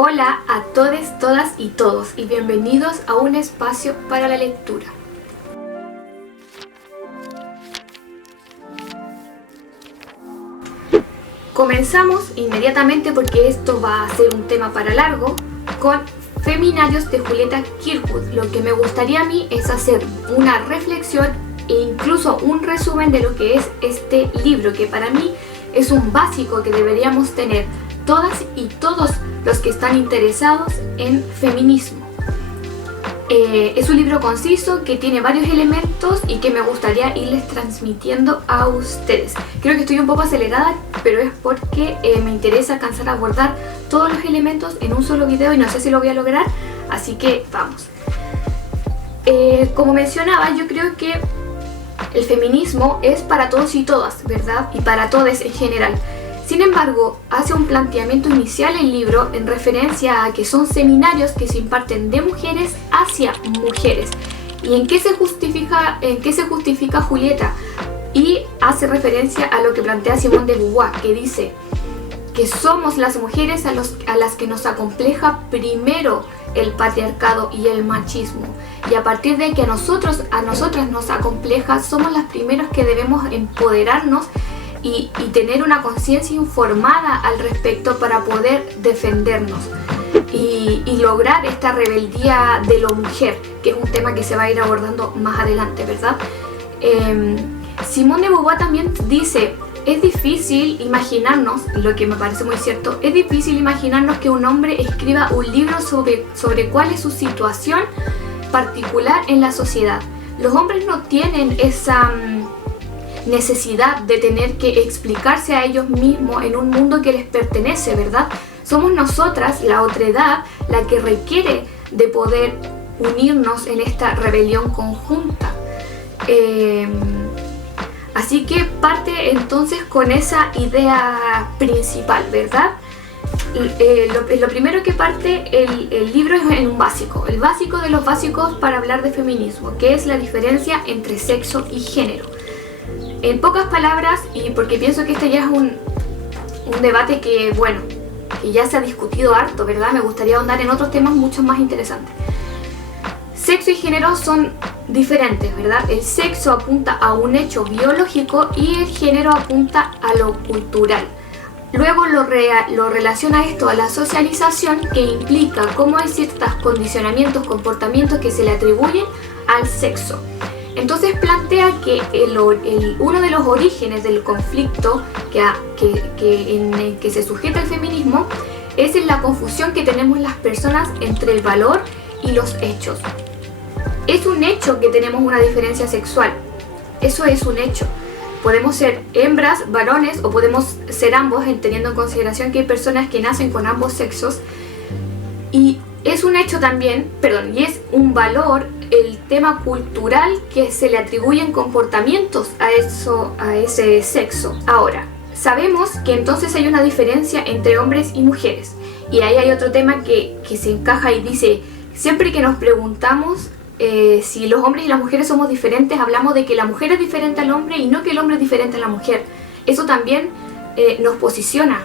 Hola a todes, todas y todos y bienvenidos a un espacio para la lectura. Comenzamos inmediatamente porque esto va a ser un tema para largo con Feminarios de Julieta Kirkwood. Lo que me gustaría a mí es hacer una reflexión e incluso un resumen de lo que es este libro, que para mí es un básico que deberíamos tener todas y todos los que están interesados en feminismo. Es un libro conciso que tiene varios elementos y que me gustaría irles transmitiendo a ustedes. Creo que estoy un poco acelerada, pero es porque me interesa alcanzar a abordar todos los elementos en un solo video y no sé si lo voy a lograr, así que vamos. Como mencionaba, yo creo que el feminismo es para todos y todas, ¿verdad? Y para todos en general. Sin embargo, hace un planteamiento inicial el libro en referencia a que son seminarios que se imparten de mujeres hacia mujeres. ¿Y en qué se justifica Julieta? Y hace referencia a lo que plantea Simone de Beauvoir, que dice que somos las mujeres a las que nos acompleja primero el patriarcado y el machismo. Y a partir de que a nosotras nos acompleja, somos las primeras que debemos empoderarnos y tener una conciencia informada al respecto para poder defendernos y lograr esta rebeldía de la mujer, que es un tema que se va a ir abordando más adelante, ¿verdad? Simone de Beauvoir también dice: es difícil imaginarnos, lo que me parece muy cierto, es difícil imaginarnos que un hombre escriba un libro sobre cuál es su situación particular en la sociedad. Los hombres no tienen esa necesidad de tener que explicarse a ellos mismos en un mundo que les pertenece, ¿verdad? Somos nosotras, la otredad, la que requiere de poder unirnos en esta rebelión conjunta. Así que parte entonces con esa idea principal, ¿verdad? Lo primero que parte el libro es en un básico, el básico de los básicos para hablar de feminismo, que es la diferencia entre sexo y género. En pocas palabras, y porque pienso que este ya es un debate que ya se ha discutido harto, ¿verdad? Me gustaría ahondar en otros temas mucho más interesantes. Sexo y género son diferentes, ¿verdad? El sexo apunta a un hecho biológico y el género apunta a lo cultural. Luego lo relaciona esto a la socialización, que implica cómo hay ciertos condicionamientos, comportamientos que se le atribuyen al sexo. Entonces plantea que uno de los orígenes del conflicto en el que se sujeta el feminismo es en la confusión que tenemos las personas entre el valor y los hechos. Es un hecho que tenemos una diferencia sexual, eso es un hecho. Podemos ser hembras, varones o podemos ser ambos, teniendo en consideración que hay personas que nacen con ambos sexos. Y es un hecho también, y es un valor el tema cultural que se le atribuyen comportamientos a ese sexo. Ahora, sabemos que entonces hay una diferencia entre hombres y mujeres. Y ahí hay otro tema que se encaja y dice: siempre que nos preguntamos si los hombres y las mujeres somos diferentes, hablamos de que la mujer es diferente al hombre y no que el hombre es diferente a la mujer. Eso también nos posiciona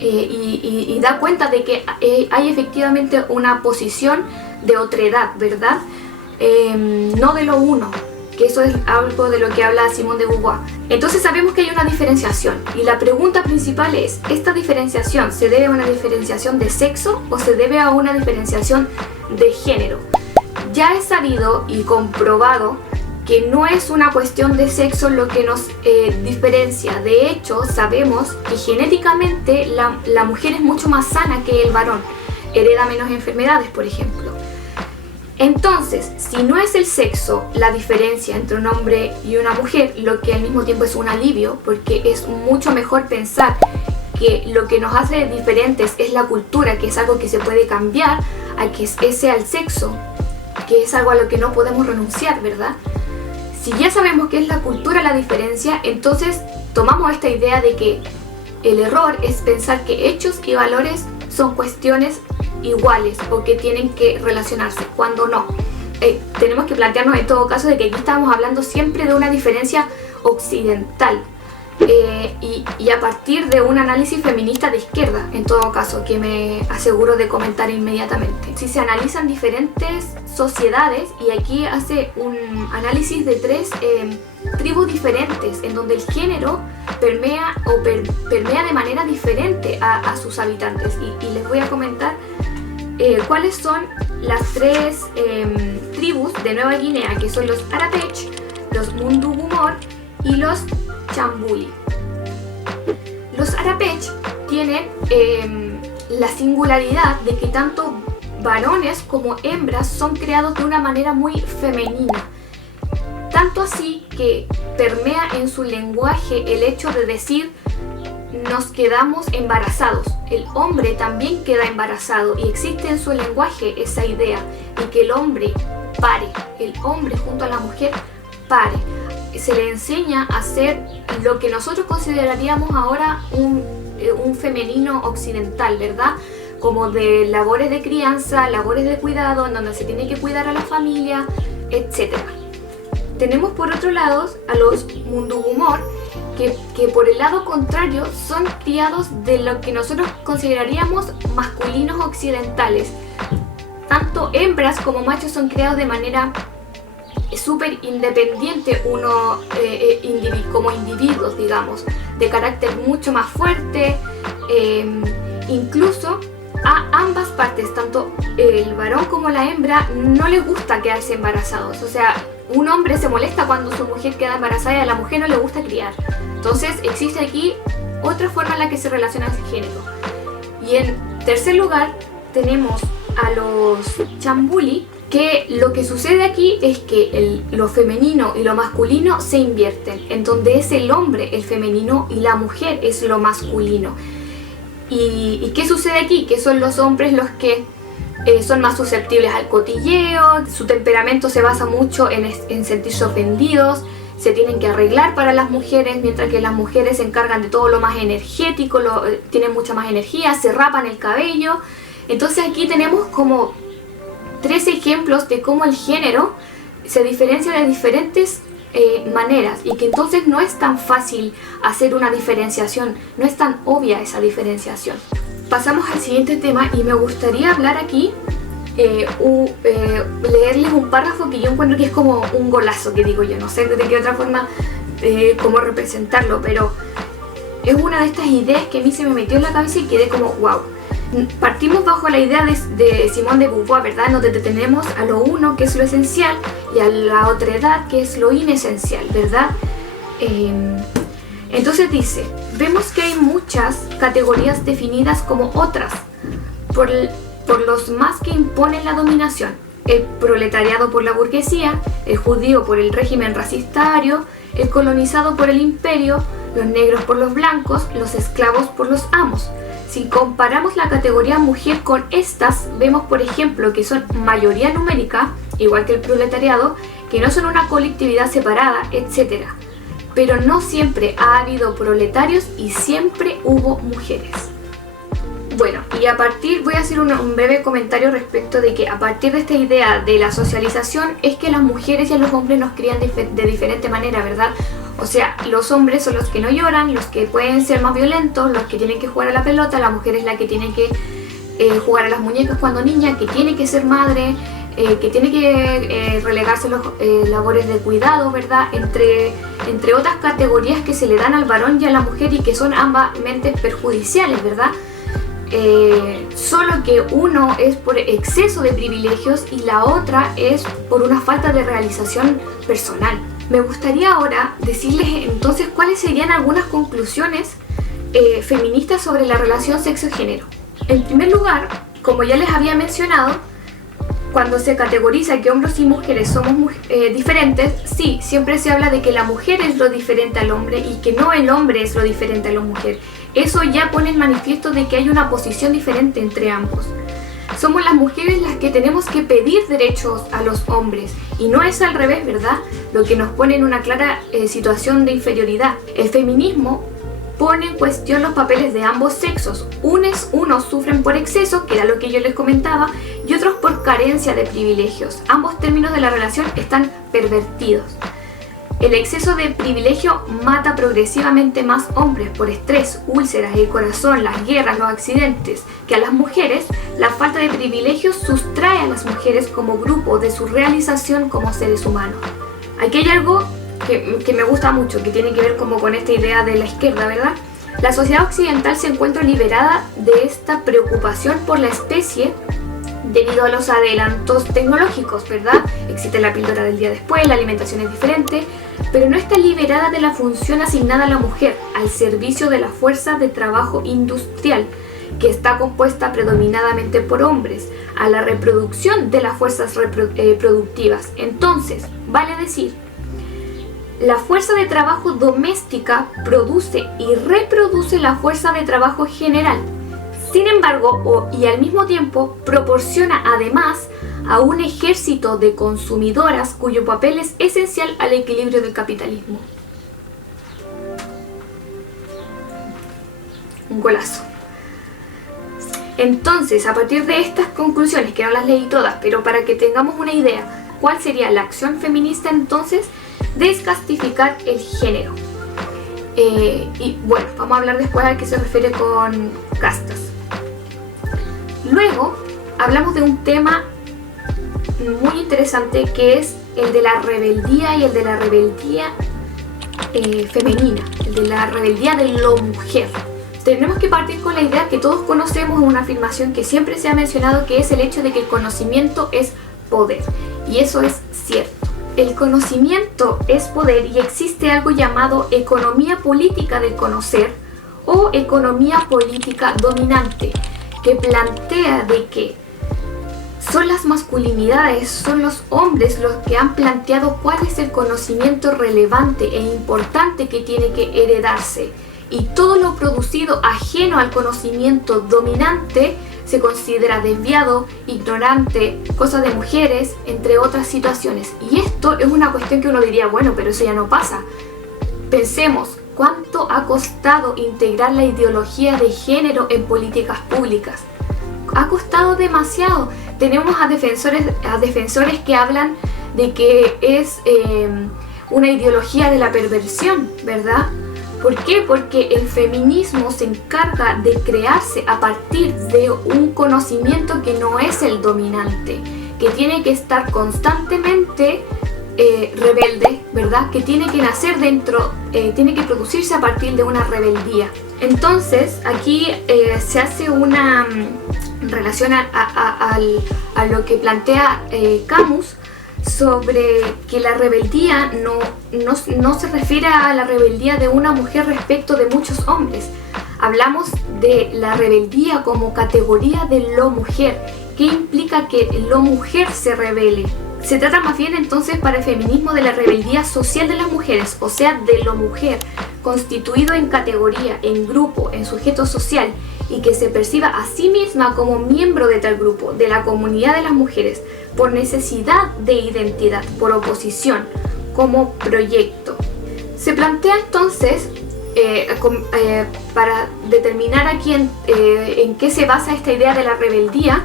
y da cuenta de que hay efectivamente una posición de otredad, ¿verdad? No de lo uno, que eso es algo de lo que habla Simone de Beauvoir. Entonces sabemos que hay una diferenciación y la pregunta principal es: ¿esta diferenciación se debe a una diferenciación de sexo o se debe a una diferenciación de género? Ya es sabido y comprobado que no es una cuestión de sexo lo que nos diferencia. De hecho, sabemos que genéticamente la mujer es mucho más sana que el varón, hereda menos enfermedades, por ejemplo. Entonces, si no es el sexo la diferencia entre un hombre y una mujer, lo que al mismo tiempo es un alivio, porque es mucho mejor pensar que lo que nos hace diferentes es la cultura, que es algo que se puede cambiar, a que sea el sexo, que es algo a lo que no podemos renunciar, ¿verdad? Si ya sabemos que es la cultura la diferencia, entonces tomamos esta idea de que el error es pensar que hechos y valores son cuestiones iguales o que tienen que relacionarse, cuando no. Tenemos que plantearnos en todo caso de que aquí estamos hablando siempre de una diferencia occidental, y a partir de un análisis feminista de izquierda, en todo caso, que me aseguro de comentar inmediatamente. Si se analizan diferentes sociedades, y aquí hace un análisis de 3 tribus diferentes, en donde el género permea de manera diferente a sus habitantes, y les voy a comentar cuáles son las 3 tribus de Nueva Guinea, que son los Arapech, los Mundugumor y los Chambuli. Los Arapech tienen la singularidad de que tanto varones como hembras son creados de una manera muy femenina. Tanto así que permea en su lenguaje el hecho de decir nos quedamos embarazados. El hombre también queda embarazado y existe en su lenguaje esa idea de que el hombre pare, el hombre junto a la mujer pare. Se le enseña a hacer lo que nosotros consideraríamos ahora un femenino occidental, ¿verdad? Como de labores de crianza, labores de cuidado, en donde se tiene que cuidar a la familia, etc. Tenemos por otro lado a los Mundugumor, que por el lado contrario son criados de lo que nosotros consideraríamos masculinos occidentales. Tanto hembras como machos son criados de manera súper independiente como individuos, digamos, de carácter mucho más fuerte. Incluso a ambas partes, tanto el varón como la hembra, no les gusta quedarse embarazados. O sea, un hombre se molesta cuando su mujer queda embarazada y a la mujer no le gusta criar. Entonces existe aquí otra forma en la que se relaciona ese género. Y en tercer lugar tenemos a los Chambuli, que lo que sucede aquí es que lo femenino y lo masculino se invierten, en donde es el hombre el femenino y la mujer es lo masculino. ¿Y qué sucede aquí? Que son los hombres los que son más susceptibles al cotilleo, su temperamento se basa mucho en sentirse ofendidos, se tienen que arreglar para las mujeres, mientras que las mujeres se encargan de todo lo más energético, tienen mucha más energía, se rapan el cabello. Entonces aquí tenemos como 3 ejemplos de cómo el género se diferencia de diferentes maneras, y que entonces no es tan fácil hacer una diferenciación, no es tan obvia esa diferenciación. Pasamos al siguiente tema y me gustaría hablar aquí, leerles un párrafo que yo encuentro que es como un golazo, que digo yo, no sé de qué otra forma cómo representarlo, pero es una de estas ideas que a mí se me metió en la cabeza y quedé como wow. Partimos bajo la idea de Simone de Beauvoir, ¿verdad? Nos detenemos a lo uno, que es lo esencial, y a la otra edad, que es lo inesencial, ¿verdad? Entonces dice, vemos que hay muchas categorías definidas como otras por los más que imponen la dominación. El proletariado por la burguesía, el judío por el régimen racista ario, el colonizado por el imperio, los negros por los blancos, los esclavos por los amos. Si comparamos la categoría mujer con estas, vemos por ejemplo que son mayoría numérica, igual que el proletariado, que no son una colectividad separada, etc. Pero no siempre ha habido proletarios y siempre hubo mujeres. Bueno, y voy a hacer un breve comentario respecto de que a partir de esta idea de la socialización es que las mujeres y a los hombres nos crían de diferente manera, ¿verdad? O sea, los hombres son los que no lloran, los que pueden ser más violentos, los que tienen que jugar a la pelota, la mujer es la que tiene que jugar a las muñecas cuando niña, que tiene que ser madre, que tiene que relegarse los labores de cuidado, ¿verdad? Entre otras categorías que se le dan al varón y a la mujer y que son ambas mentes perjudiciales, ¿verdad? Solo que uno es por exceso de privilegios y la otra es por una falta de realización personal. Me gustaría ahora decirles entonces cuáles serían algunas conclusiones feministas sobre la relación sexo-género. En primer lugar, como ya les había mencionado, cuando se categoriza que hombres y mujeres somos diferentes, sí, siempre se habla de que la mujer es lo diferente al hombre y que no el hombre es lo diferente a la mujer. Eso ya pone en manifiesto de que hay una posición diferente entre ambos. Somos las mujeres las que tenemos que pedir derechos a los hombres y no es al revés, ¿verdad? Lo que nos pone en una clara situación de inferioridad. El feminismo pone en cuestión los papeles de ambos sexos. Unos sufren por exceso, que era lo que yo les comentaba, y otros por carencia de privilegios. Ambos términos de la relación están pervertidos. El exceso de privilegio mata progresivamente más hombres por estrés, úlceras, el corazón, las guerras, los accidentes, que a las mujeres. La falta de privilegios sustrae a las mujeres como grupo de su realización como seres humanos. Aquí hay algo que me gusta mucho, que tiene que ver como con esta idea de la izquierda, ¿verdad? La sociedad occidental se encuentra liberada de esta preocupación por la especie debido a los adelantos tecnológicos, ¿verdad? Existe la píldora del día después, la alimentación es diferente, pero no está liberada de la función asignada a la mujer al servicio de la fuerza de trabajo industrial, que está compuesta predominantemente por hombres, a la reproducción de las fuerzas productivas. Entonces, vale decir, la fuerza de trabajo doméstica produce y reproduce la fuerza de trabajo general. Sin embargo, y al mismo tiempo, proporciona además a un ejército de consumidoras cuyo papel es esencial al equilibrio del capitalismo. Un golazo. Entonces, a partir de estas conclusiones, que no las leí todas, pero para que tengamos una idea, ¿cuál sería la acción feminista entonces? Descastificar el género. Y bueno, vamos a hablar después a qué se refiere con castas. Luego, hablamos de un tema muy interesante que es el de la rebeldía y el de la rebeldía femenina, el de la rebeldía de lo mujer. Tenemos que partir con la idea que todos conocemos, una afirmación que siempre se ha mencionado, que es el hecho de que el conocimiento es poder. Y eso es cierto. El conocimiento es poder y existe algo llamado economía política del conocer o economía política dominante, que plantea de que son las masculinidades, son los hombres los que han planteado cuál es el conocimiento relevante e importante que tiene que heredarse. Y todo lo producido ajeno al conocimiento dominante se considera desviado, ignorante, cosa de mujeres, entre otras situaciones. Y esto es una cuestión que uno diría, bueno, pero eso ya no pasa. Pensemos, ¿cuánto ha costado integrar la ideología de género en políticas públicas? Ha costado demasiado. Tenemos a defensores que hablan de que es una ideología de la perversión, ¿verdad? ¿Por qué? Porque el feminismo se encarga de crearse a partir de un conocimiento que no es el dominante, que tiene que estar constantemente rebelde, ¿verdad? Que tiene que nacer dentro, tiene que producirse a partir de una rebeldía. Entonces, aquí se hace una relación a lo que plantea Camus, sobre que la rebeldía no se refiere a la rebeldía de una mujer respecto de muchos hombres. Hablamos de la rebeldía como categoría de lo mujer, que implica que lo mujer se rebele. Se trata más bien entonces para el feminismo de la rebeldía social de las mujeres, o sea, de lo mujer, constituido en categoría, en grupo, en sujeto social, y que se perciba a sí misma como miembro de tal grupo, de la comunidad de las mujeres, por necesidad de identidad, por oposición, como proyecto. Se plantea entonces, para determinar aquí en qué se basa esta idea de la rebeldía,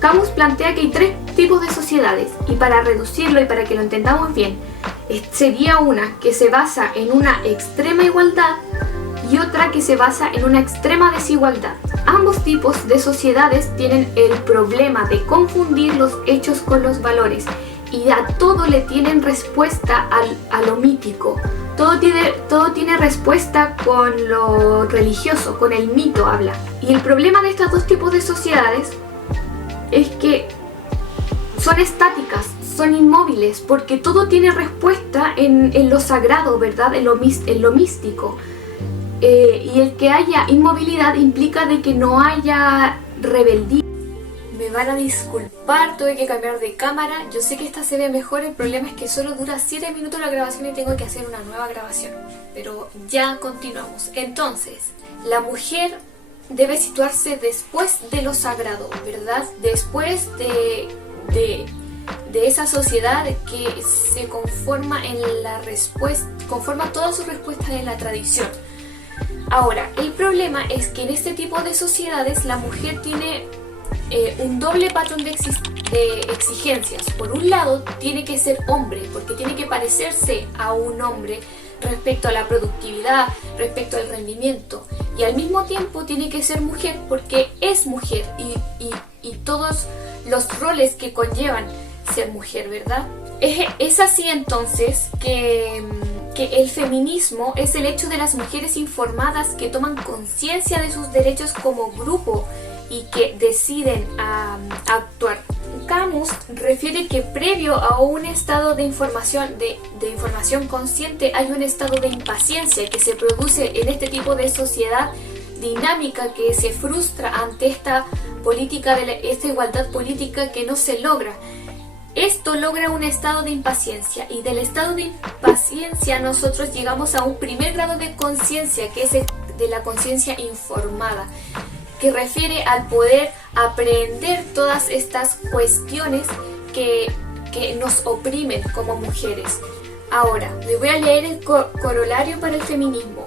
Camus plantea que hay tres tipos de sociedades, y para reducirlo y para que lo entendamos bien, sería una que se basa en una extrema igualdad y otra que se basa en una extrema desigualdad. Ambos tipos de sociedades tienen el problema de confundir los hechos con los valores y a todo le tienen respuesta a lo mítico. Todo tiene respuesta con lo religioso, con el mito habla. Y el problema de estos dos tipos de sociedades es que son estáticas, son inmóviles, porque todo tiene respuesta en lo sagrado, ¿verdad? En lo místico. Y el que haya inmovilidad implica de que no haya rebeldía. Me van a disculpar, tuve que cambiar de cámara. Yo sé que esta se ve mejor, el problema es que solo dura 7 minutos la grabación y tengo que hacer una nueva grabación. Pero ya continuamos. Entonces, la mujer debe situarse después de lo sagrado, ¿verdad? Después de esa sociedad que se conforma en la respuesta, conforma todas sus respuestas en la tradición. Ahora, el problema es que en este tipo de sociedades la mujer tiene un doble patrón de exigencias. Por un lado, tiene que ser hombre, porque tiene que parecerse a un hombre respecto a la productividad, respecto al rendimiento, y al mismo tiempo tiene que ser mujer porque es mujer y todos los roles que conllevan ser mujer, ¿verdad? Es así entonces que el feminismo es el hecho de las mujeres informadas que toman conciencia de sus derechos como grupo y que deciden actuar. Camus refiere que previo a un estado de información consciente hay un estado de impaciencia que se produce en este tipo de sociedad dinámica que se frustra ante esta igualdad política que no se logra. Esto logra un estado de impaciencia y del estado de impaciencia nosotros llegamos a un primer grado de conciencia que es el de la conciencia informada, que refiere al poder aprehender todas estas cuestiones que nos oprimen como mujeres. Ahora, les voy a leer el corolario para el feminismo.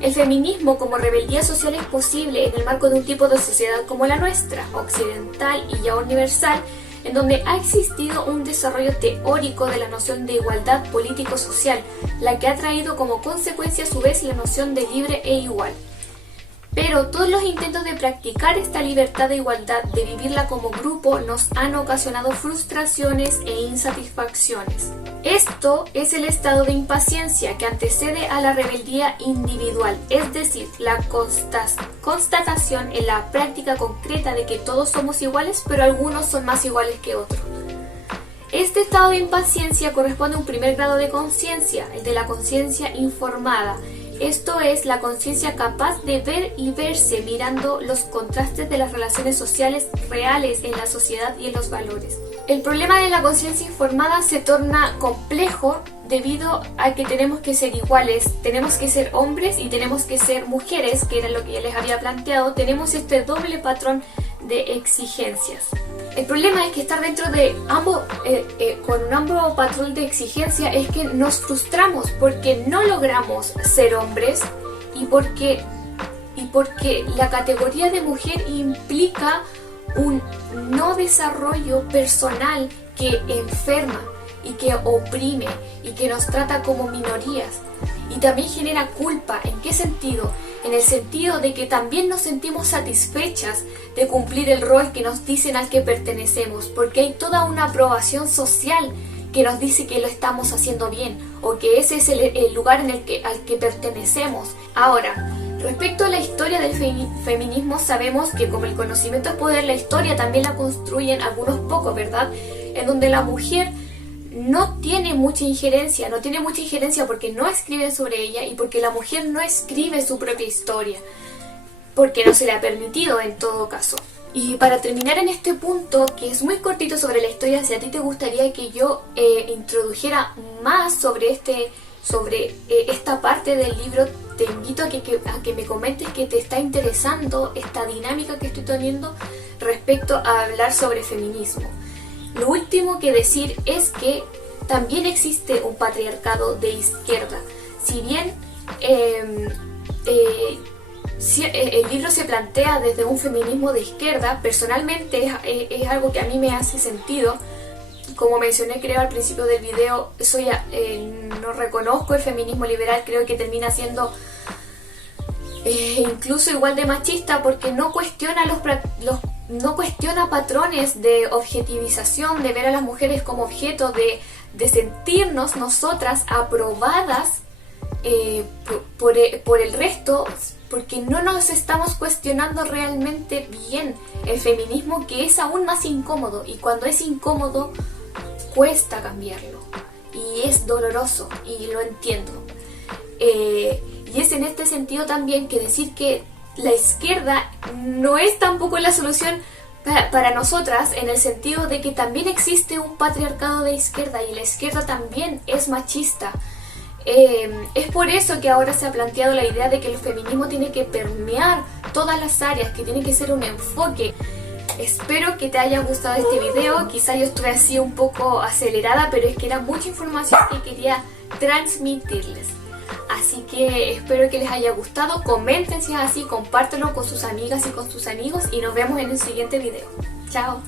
El feminismo como rebeldía social es posible en el marco de un tipo de sociedad como la nuestra, occidental y ya universal, en donde ha existido un desarrollo teórico de la noción de igualdad político-social, la que ha traído como consecuencia a su vez la noción de libre e igual. Pero todos los intentos de practicar esta libertad de igualdad, de vivirla como grupo, nos han ocasionado frustraciones e insatisfacciones. Esto es el estado de impaciencia que antecede a la rebeldía individual, es decir, la constatación en la práctica concreta de que todos somos iguales, pero algunos son más iguales que otros. Este estado de impaciencia corresponde a un primer grado de conciencia, el de la conciencia informada. Esto es la conciencia capaz de ver y verse mirando los contrastes de las relaciones sociales reales en la sociedad y en los valores. El problema de la conciencia informada se torna complejo debido a que tenemos que ser iguales, tenemos que ser hombres y tenemos que ser mujeres, que era lo que ya les había planteado. Tenemos este doble patrón de exigencias. El problema es que estar dentro de con un amplio patrón de exigencia es que nos frustramos porque no logramos ser hombres y porque la categoría de mujer implica un no desarrollo personal que enferma y que oprime y que nos trata como minorías y también genera culpa. ¿En qué sentido? En el sentido de que también nos sentimos satisfechas de cumplir el rol que nos dicen al que pertenecemos, porque hay toda una aprobación social que nos dice que lo estamos haciendo bien o que ese es el lugar al que pertenecemos. Ahora, respecto a la historia del feminismo, sabemos que como el conocimiento es poder, la historia también la construyen algunos pocos, ¿verdad? En donde la mujer no tiene mucha injerencia porque no escriben sobre ella y porque la mujer no escribe su propia historia, porque no se le ha permitido en todo caso. Y para terminar en este punto, que es muy cortito sobre la historia, si a ti te gustaría que yo introdujera más sobre esta parte del libro, te invito a que me comentes que te está interesando esta dinámica que estoy teniendo respecto a hablar sobre feminismo. Lo último que decir es que también existe un patriarcado de izquierda. Si bien el libro se plantea desde un feminismo de izquierda, personalmente es algo que a mí me hace sentido. Como mencioné creo al principio del video, no reconozco el feminismo liberal, creo que termina siendo incluso igual de machista porque no cuestiona no cuestiona patrones de objetivización, de ver a las mujeres como objeto, de sentirnos nosotras aprobadas por el resto, porque no nos estamos cuestionando realmente bien el feminismo, que es aún más incómodo, y cuando es incómodo cuesta cambiarlo y es doloroso, y lo entiendo. Y es en este sentido también que decir que la izquierda no es tampoco la solución para nosotras, en el sentido de que también existe un patriarcado de izquierda y la izquierda también es machista. Es por eso que ahora se ha planteado la idea de que el feminismo tiene que permear todas las áreas, que tiene que ser un enfoque. Espero que te haya gustado este video. Quizá yo estuve así un poco acelerada, pero es que era mucha información que quería transmitirles. Así que espero que les haya gustado, comenten si es así, compártanlo con sus amigas y con sus amigos y nos vemos en el siguiente video. Chao.